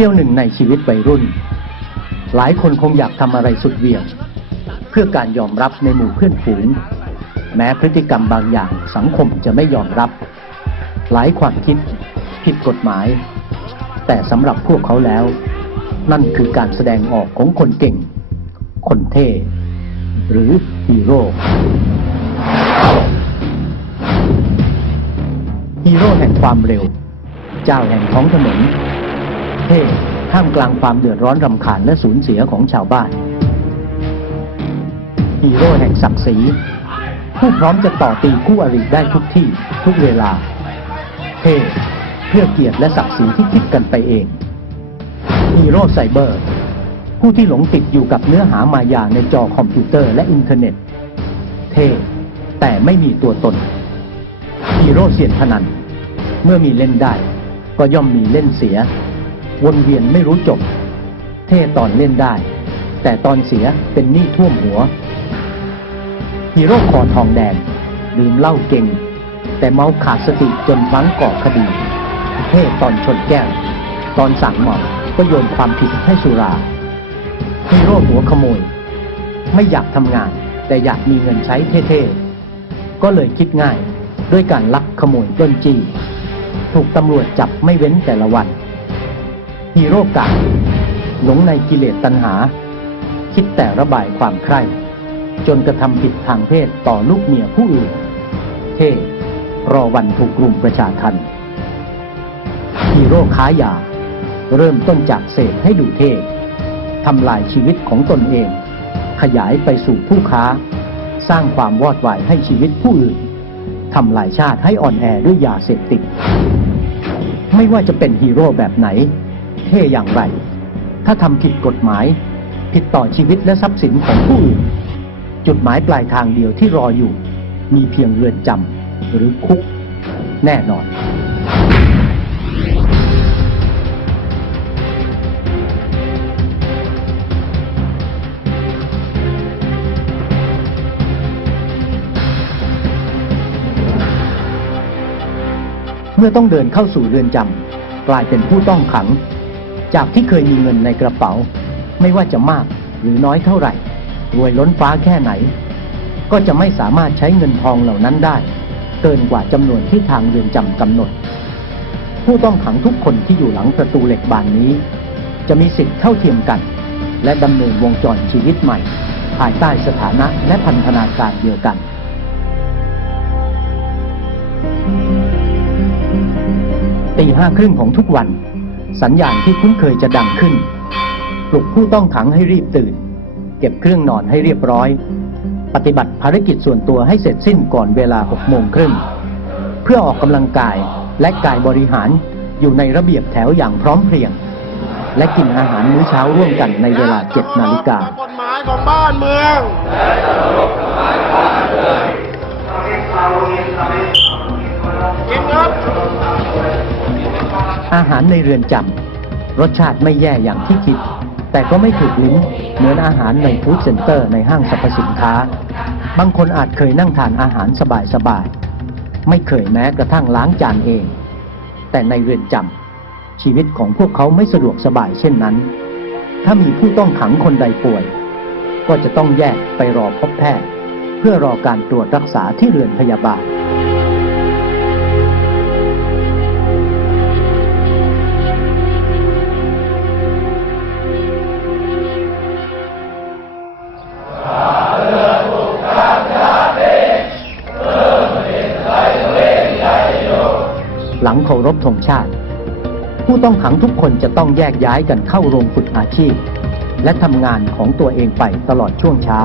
สี้ยวหนึ่งในชีวิตวัยรุ่น หลายคนคงอยากทำอะไรสุดเหวี่ยง เพื่อการยอมรับในหมู่เพื่อนฝูง แม้พฤติกรรมบางอย่างสังคมจะไม่ยอมรับ หลายความคิดผิดกฎหมาย แต่สำหรับพวกเขาแล้ว นั่นคือการแสดงออกของคนเก่ง คนเท่ หรือฮีโร่ฮีโร่แห่งความเร็ว เจ้าแห่งท้องถนน เท่ท่ามกลางความเดือดร้อนรำคาญและสูญเสียของชาวบ้านฮีโร่แห่งศักดิ์ศรีผู้พร้อมจะต่อตีคู่อริได้ทุกที่ทุกเวลา เท่เพื่อเกียรติและศักดิ์ศรีที่คิดกันไปเองฮีโร่ไซเบอร์ ผู้ที่หลงติดอยู่กับเนื้อหามายาในจอคอมพิวเตอร์และอินเทอร์เน็ต เท่แต่ไม่มีตัวตนฮีโร่เสียนพนัน เมื่อมีเล่นได้ ก็ย่อมมีเล่นเสีย วนเวียนไม่รู้จบ เท่ตอนเล่นได้ แต่ตอนเสียเป็นหนี้ท่วมหัว ฮีโร่คอทองแดงดื่มเหล้าเก่ง แต่เมาขาดสติจนพลั้งก่อคดี เท่ตอนชนแก้ว ตอนสั่งเมาก็โยนความผิดให้สุรา ฮีโร่หัวขโมย ไม่อยากทำงาน แต่อยากมีเงินใช้เท่ๆ ก็เลยคิดง่ายด้วยการลักขโมยปล้นจี้ ถูกตำรวจจับไม่เว้นแต่ละวัน ฮีโร่กาหลงในกิเลสตัณหา คิดแต่ระบายความใคร่จนกระทำผิดทางเพศต่อลูกเมียผู้อื่น เท่รอวันถูกกลุ่มประชาทันฮีโร่ค้ายา เริ่มต้นจากเสพให้ดูเท่ทำลายชีวิตของตนเอง ขยายไปสู่ผู้ค้า สร้างความวอดวายให้ชีวิตผู้อื่นทำลายชาติให้อ่อนแอด้วยยาเสพติด ไม่ว่าจะเป็นฮีโร่แบบไหน เท่อย่างไร ถ้าทำผิดกฎหมาย ผิดต่อชีวิตและทรัพย์สินของผู้อื่น จุดหมายปลายทางเดียวที่รออยู่ มีเพียงเรือนจำหรือคุก แน่นอนเมื่อต้องเดินเข้าสู่เรือนจำ กลายเป็นผู้ต้องขัง จากที่เคยมีเงินในกระเป๋า ไม่ว่าจะมากหรือน้อยเท่าไหร่ รวยล้นฟ้าแค่ไหน ก็จะไม่สามารถใช้เงินทองเหล่านั้นได้ เกินกว่าจำนวนที่ทางเรือนจำกำหนด ผู้ต้องขังทุกคนที่อยู่หลังประตูเหล็กบานนี้ จะมีสิทธิ์เท่าเทียมกัน และดำเนินวงจรชีวิตใหม่ ภายใต้สถานะและพันธนาการเดียวกันตีห้าครึ่งของทุกวัน สัญญาณที่คุ้นเคยจะดังขึ้น ปลุกผู้ต้องขังให้รีบตื่น เก็บเครื่องนอนให้เรียบร้อย ปฏิบัติภารกิจส่วนตัวให้เสร็จสิ้นก่อนเวลา6โมงครึ่งเพื่อออกกำลังกายและกายบริหารอยู่ในระเบียบแถวอย่างพร้อมเพรียง และกินอาหารมื้อเช้าร่วมกันในเวลา7นาฬิกากฎหมายของบ้านเมือง อาหารในเรือนจำรสชาติไม่แย่อย่างที่คิด แต่ก็ไม่ถูกลิ้นเหมือนอาหารในฟู้ดเซ็นเตอร์ในห้างสรรพสินค้า บางคนอาจเคยนั่งทานอาหารสบายๆ ไม่เคยแม้กระทั่งล้างจานเอง แต่ในเรือนจำชีวิตของพวกเขาไม่สะดวกสบายเช่นนั้น ถ้ามีผู้ต้องขังคนใดป่วย ก็จะต้องแยกไปรอพบแพทย์ เพื่อรอการตรวจรักษาที่เรือนพยาบาล ผู้ต้องขังทุกคนจะต้องแยกย้ายกันเข้าโรงฝึกอาชีพ และทำงานของตัวเองไปตลอดช่วงเช้า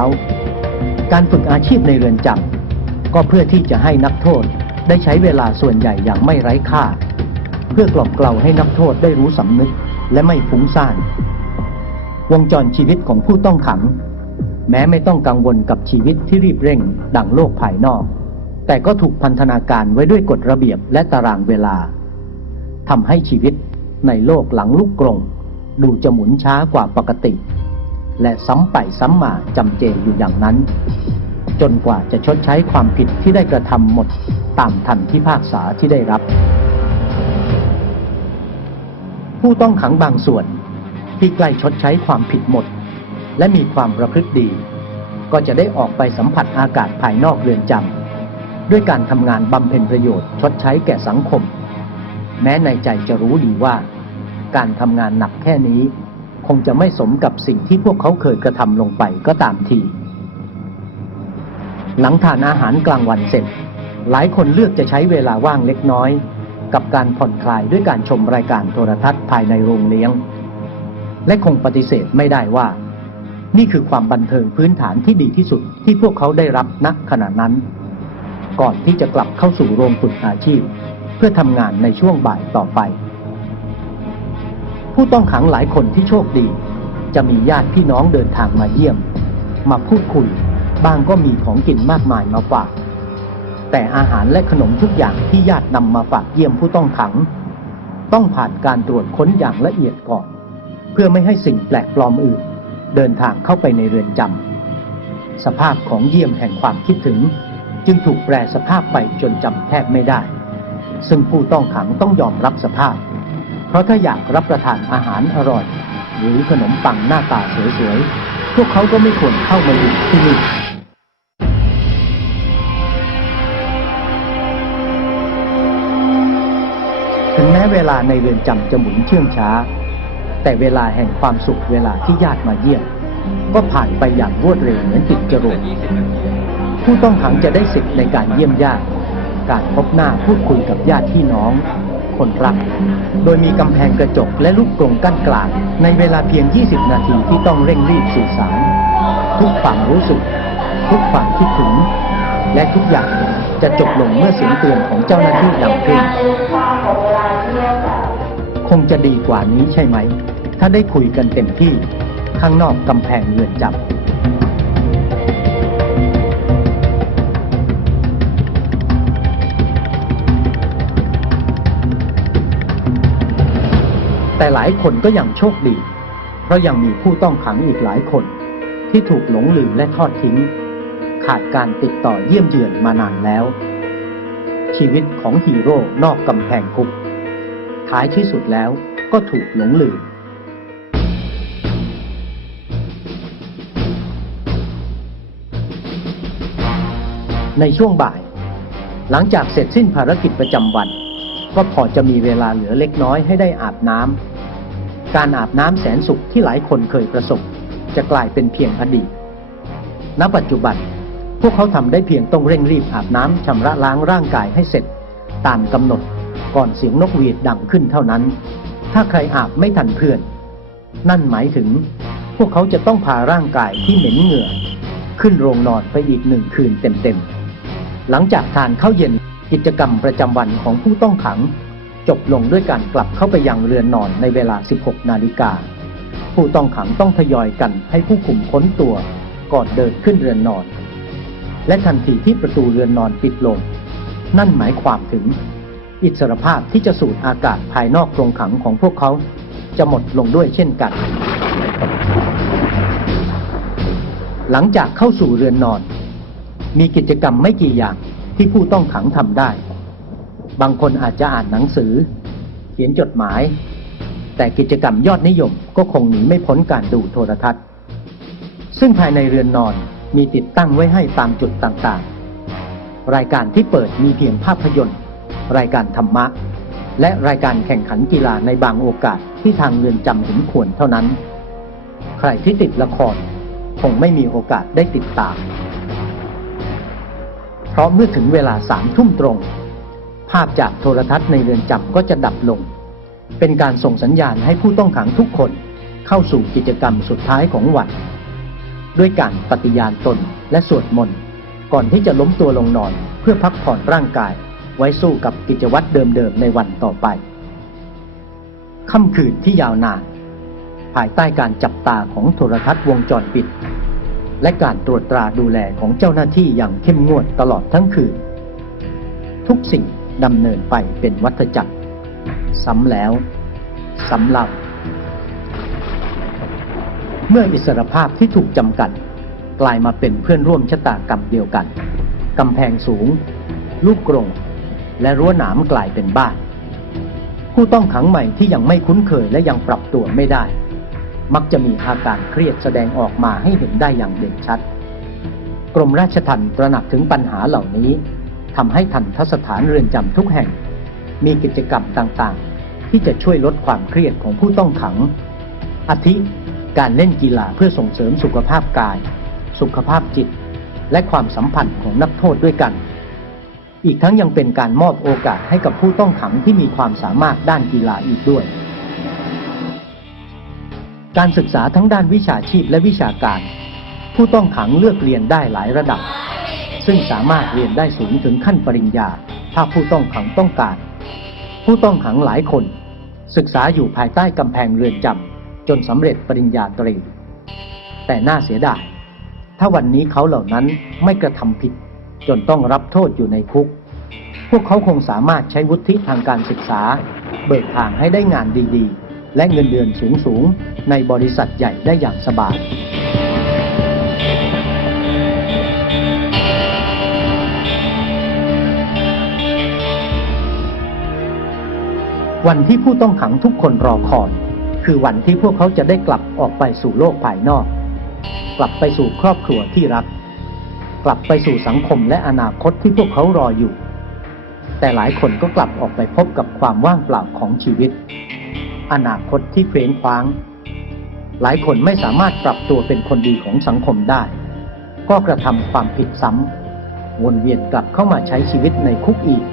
การฝึกอาชีพในเรือนจำก็เพื่อที่จะให้นักโทษได้ใช้เวลาส่วนใหญ่อย่างไม่ไร้ค่า เพื่อกล่อมเกลาให้นักโทษได้รู้สำนึกและไม่ฟุ้งซ่าน วงจรชีวิตของผู้ต้องขัง แม้ไม่ต้องกังวลกับชีวิตที่รีบเร่ง ดังโลกภายนอก แต่ก็ถูกพันธนาการไว้ด้วยกฎระเบียบและตารางเวลาทำให้ชีวิต ในโลกหลังลุกกรงดูจะหมุนช้ากว่าปกติ และซ้ำไปซ้ำมาจำเจอยู่อย่างนั้น จนกว่าจะชดใช้ความผิดที่ได้กระทำหมดตามทันพิพากษาที่ได้รับ ผู้ต้องขังบางส่วนที่ใกล้ชดใช้ความผิดหมด และมีความประพฤติดี ก็จะได้ออกไปสัมผัสอากาศภายนอกเรือนจำด้วยการทำงานบำเพ็ญประโยชน์ชดใช้แก่สังคม แม้ในใจจะรู้ดีว่า การทำงานหนักแค่นี้ คงจะไม่สมกับสิ่งที่พวกเขาเคยกระทำลงไปก็ตามที หลังทานอาหารกลางวันเสร็จ หลายคนเลือกจะใช้เวลาว่างเล็กน้อย กับการผ่อนคลายด้วยการชมรายการโทรทัศน์ภายในโรงเลี้ยง และคงปฏิเสธไม่ได้ว่า นี่คือความบันเทิงพื้นฐานที่ดีที่สุดที่พวกเขาได้รับณขณะนั้น ก่อนที่จะกลับเข้าสู่โรงฝึกอาชีพ เพื่อทำงานในช่วงบ่ายต่อไป ผู้ต้องขังหลายคนที่โชคดี จะมีญาติพี่น้องเดินทางมาเยี่ยม มาพูดคุย บางก็มีของกินมากมายมาฝาก แต่อาหารและขนมทุกอย่างที่ญาตินำมาฝากเยี่ยมผู้ต้องขัง ต้องผ่านการตรวจค้นอย่างละเอียดก่อน เพื่อไม่ให้สิ่งแปลกปลอมอื่น เดินทางเข้าไปในเรือนจำสภาพของเยี่ยมแห่งความคิดถึง จึงถูกแปรสภาพไปจนจำแทบไม่ได้ ซึ่งผู้ต้องขังต้องยอมรับสภาพ เพราะถ้าอยากรับประทานอาหารอร่อย หรือขนมปังหน้าตาสวยๆ พวกเขาก็ไม่ควรเข้ามาอยู่ที่นี่ถึงแม้เวลาในเรือนจำจะหมุนเชื่องช้า แต่เวลาแห่งความสุขเวลาที่ญาติมาเยี่ยมก็ผ่านไปอย่างรวดเร็วเหมือนติดจรวดผู้ต้องขังจะได้สิทธิ์ในการเยี่ยมญาติ การพบหน้าพูดคุยกับญาติพี่น้อง คนรัก โดยมีกำแพงกระจกและลูกกรงกั้นกลาง ในเวลาเพียง 20 นาทีที่ต้องเร่งรีบสื่อสาร ทุกความรู้สึก ทุกความคิดถึง และทุกอย่างจะจบลงเมื่อเสียงเตือนของเจ้าหน้าที่ดังขึ้นคงจะดีกว่านี้ใช่ไหม ถ้าได้คุยกันเต็มที่ ข้างนอกกำแพงเรือนจำ แต่หลายคนก็ยังโชคดี เพราะยังมีผู้ต้องขังอีกหลายคน ที่ถูกหลงลืมและทอดทิ้ง ขาดการติดต่อเยี่ยมเยือนมานานแล้ว ชีวิตของฮีโร่นอกกำแพงคุก ท้ายที่สุดแล้วก็ถูกหลงลืมในช่วงบ่าย หลังจากเสร็จสิ้นภารกิจประจำวัน ก็พอจะมีเวลาเหลือเล็กน้อยให้ได้อาบน้ำ การอาบน้ำแสนสุขที่หลายคนเคยประสบ จะกลายเป็นเพียงอดีต ณ ปัจจุบัน พวกเขาทำได้เพียงต้องเร่งรีบอาบน้ำชำระล้างร่างกายให้เสร็จ ตามกำหนดก่อนเสียงนกหวีดดังขึ้นเท่านั้น ถ้าใครอาบไม่ทันเพื่อน นั่นหมายถึง พวกเขาจะต้องพาร่างกายที่เหม็นเหงื่อ ขึ้นโรงนอนไปอีกหนึ่งคืนเต็มๆ หลังจากทานข้าวเย็นกิจกรรมประจำวันของผู้ต้องขัง จบลงด้วยการกลับเข้าไปยังเรือนนอนในเวลา 16 นาฬิกา ผู้ต้องขังต้องทยอยกันให้ผู้คุมค้นตัว ก่อนเดินขึ้นเรือนนอน และทันทีที่ประตูเรือนนอนปิดลง นั่นหมายความถึง อิสรภาพที่จะสูดอากาศภายนอกกรงขังของพวกเขาจะหมดลงด้วยเช่นกัน หลังจากเข้าสู่เรือนนอน มีกิจกรรมไม่กี่อย่างที่ผู้ต้องขังทำได้ บางคนอาจจะอ่านหนังสือ เขียนจดหมาย แต่กิจกรรมยอดนิยมก็คงหนีไม่พ้นการดูโทรทัศน์ ซึ่งภายในเรือนนอนมีติดตั้งไว้ให้ตามจุดต่างๆ รายการที่เปิดมีเพียงภาพยนตร์ รายการธรรมะ และรายการแข่งขันกีฬาในบางโอกาสที่ทางเรือนจำเห็นควรเท่านั้น ใครที่ติดละครคงไม่มีโอกาสได้ติดตาม เพราะเมื่อถึงเวลาสามทุ่มตรง ภาพจากโทรทัศน์ในเรือนจำก็จะดับลง เป็นการส่งสัญญาณให้ผู้ต้องขังทุกคนเข้าสู่กิจกรรมสุดท้ายของวัน ด้วยการปฏิญาณตนและสวดมนต์ก่อนที่จะล้มตัวลงนอนเพื่อพักผ่อนร่างกาย ไว้สู้กับกิจวัตรเดิมๆในวันต่อไป ค่ำคืนที่ยาวนาน ภายใต้การจับตาของโทรทัศน์วงจรปิด และการตรวจตราดูแลของเจ้าหน้าที่อย่างเข้มงวดตลอดทั้งคืน ทุกสิ่ง ดำเนินไปเป็นวัฏจักร ซ้ำแล้ว ซ้ำเล่า เมื่ออิสรภาพที่ถูกจำกัด กลายมาเป็นเพื่อนร่วมชะตากรรมเดียวกันกำแพงสูง ลูกกรง และรั้วหนามกลายเป็นบ้าน ผู้ต้องขังใหม่ที่ยังไม่คุ้นเคยและยังปรับตัวไม่ได้ มักจะมีอาการเครียดแสดงออกมาให้เห็นได้อย่างเด่นชัด กรมราชทัณฑ์ตระหนักถึงปัญหาเหล่านี้ ทำให้ทันทสถานเรือนจำทุกแห่ง มีกิจกรรมต่างๆ ที่จะช่วยลดความเครียดของผู้ต้องขัง อาทิ การเล่นกีฬาเพื่อส่งเสริมสุขภาพกาย สุขภาพจิต และความสัมพันธ์ของนักโทษด้วยกัน อีกทั้งยังเป็นการมอบโอกาสให้กับผู้ต้องขังที่มีความสามารถด้านกีฬาอีกด้วย การศึกษาทั้งด้านวิชาชีพและวิชาการ ผู้ต้องขังเลือกเรียนได้หลายระดับ ซึ่งสามารถเรียนได้สูงถึงขั้นปริญญา ถ้าผู้ต้องขังต้องการ ผู้ต้องขังหลายคน ศึกษาอยู่ภายใต้กำแพงเรือนจำจนสำเร็จปริญญาตรี แต่น่าเสียดาย ถ้าวันนี้เขาเหล่านั้นไม่กระทำผิด จนต้องรับโทษอยู่ในคุก พวกเขาคงสามารถใช้วุฒิทางการศึกษา เบิกทางให้ได้งานดีๆ และเงินเดือนสูงๆในบริษัทใหญ่ได้อย่างสบาย วันที่ผู้ต้องขังทุกคนรอคอยคือวันที่พวกเขาจะได้กลับออกไปสู่โลกภายนอก กลับไปสู่ครอบครัวที่รัก กลับไปสู่สังคมและอนาคตที่พวกเขารออยู่ แต่หลายคนก็กลับออกไปพบกับความว่างเปล่าของชีวิต อนาคตที่เคว้งคว้าง หลายคนไม่สามารถปรับตัวเป็นคนดีของสังคมได้ ก็กระทำความผิดซ้ำวนเวียนกลับเข้ามาใช้ชีวิตในคุกอีก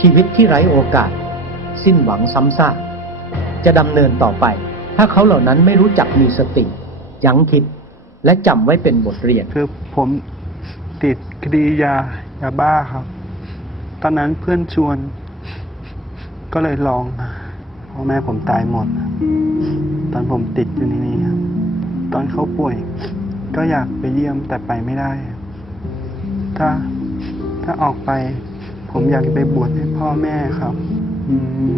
ชีวิตที่ไร้โอกาส สิ้นหวังซ้ำซากจะดำเนินต่อไป ถ้าเขาเหล่านั้นไม่รู้จักมีสติ ยั้งคิด และจำไว้เป็นบทเรียน คือผมติดคดียายาบ้าครับ ตอนนั้นเพื่อนชวน ก็เลยลองมาพ่อแม่ผมตายหมด ตอนผมติดอยู่ในนี้ครับตอนเขาป่วย ก็อยากไปเยี่ยมแต่ไปไม่ได้ ถ้าถ้าออกไป ผมอยากไปบวชให้พ่อแม่ครับ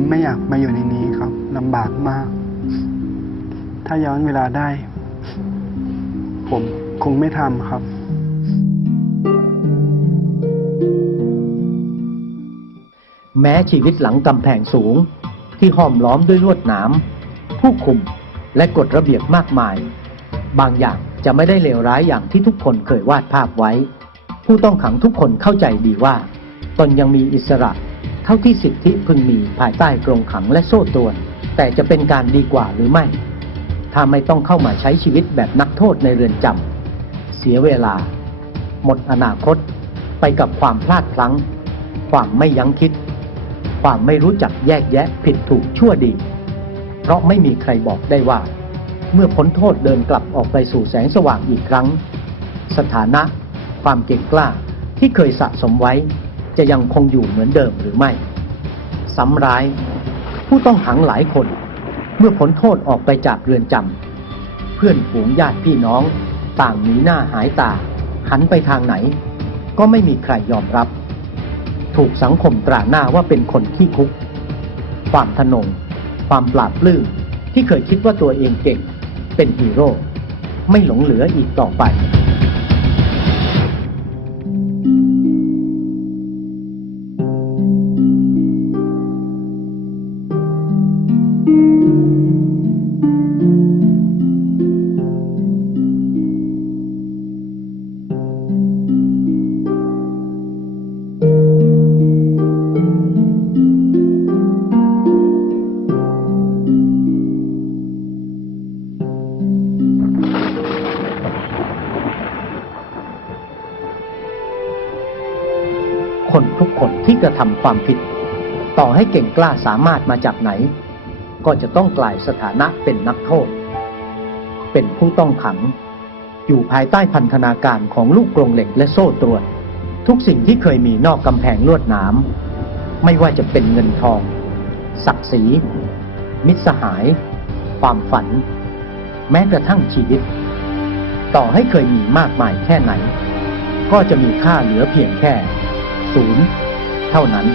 ไม่อยากมาอยู่ในนี้ครับลำบากมาก ถ้าย้อนเวลาได้ ผมคงไม่ทำครับแม้ชีวิตหลังกำแพงสูง ที่ห้อมล้อมด้วยลวดหนามผู้คุมและกฎระเบียบมากมาย บางอย่างจะไม่ได้เลวร้ายอย่างที่ทุกคนเคยวาดภาพไว้ ผู้ต้องขังทุกคนเข้าใจดีว่า ตนยังมีอิสระ เท่าที่สิทธิพึงมีภายใต้กรงขังและโซ่ตรวน แต่จะเป็นการดีกว่าหรือไม่ ถ้าไม่ต้องเข้ามาใช้ชีวิตแบบนักโทษในเรือนจำเสียเวลา หมดอนาคต ไปกับความพลาดพลั้ง ความไม่ยั้งคิด ความไม่รู้จักแยกแยะผิดถูกชั่วดี เพราะไม่มีใครบอกได้ว่า เมื่อพ้นโทษเดินกลับออกไปสู่แสงสว่างอีกครั้ง สถานะ ความเก่งกล้าที่เคยสะสมไว้ จะยังคงอยู่เหมือนเดิมหรือไม่ซ้ำร้าย ผู้ต้องขังหลายคน เมื่อพ้นโทษออกไปจากเรือนจำเพื่อนฝูงญาติพี่น้อง ต่างหนีหน้าหายตา หันไปทางไหน ก็ไม่มีใครยอมรับ ถูกสังคมตราหน้าว่าเป็นคนขี้คุก ความทนง ความปราบปลื้มที่เคยคิดว่าตัวเองเก่ง เป็นฮีโร่ไม่หลงเหลืออีกต่อไป คนทุกคนที่กระทำความผิด ต่อให้เก่งกล้าสามารถมาจากไหน ก็จะต้องกลายสถานะเป็นนักโทษ เป็นผู้ต้องขัง อยู่ภายใต้พันธนาการของลูกกรงเหล็กและโซ่ตรวนทุกสิ่งที่เคยมีนอกกำแพงลวดหนามไม่ว่าจะเป็นเงินทอง ศักดิ์ศรี มิตรสหาย ความฝัน แม้กระทั่งชีวิต ต่อให้เคยมีมากมายแค่ไหน ก็จะมีค่าเหลือเพียงแค่ ศูนย์เท่านั้น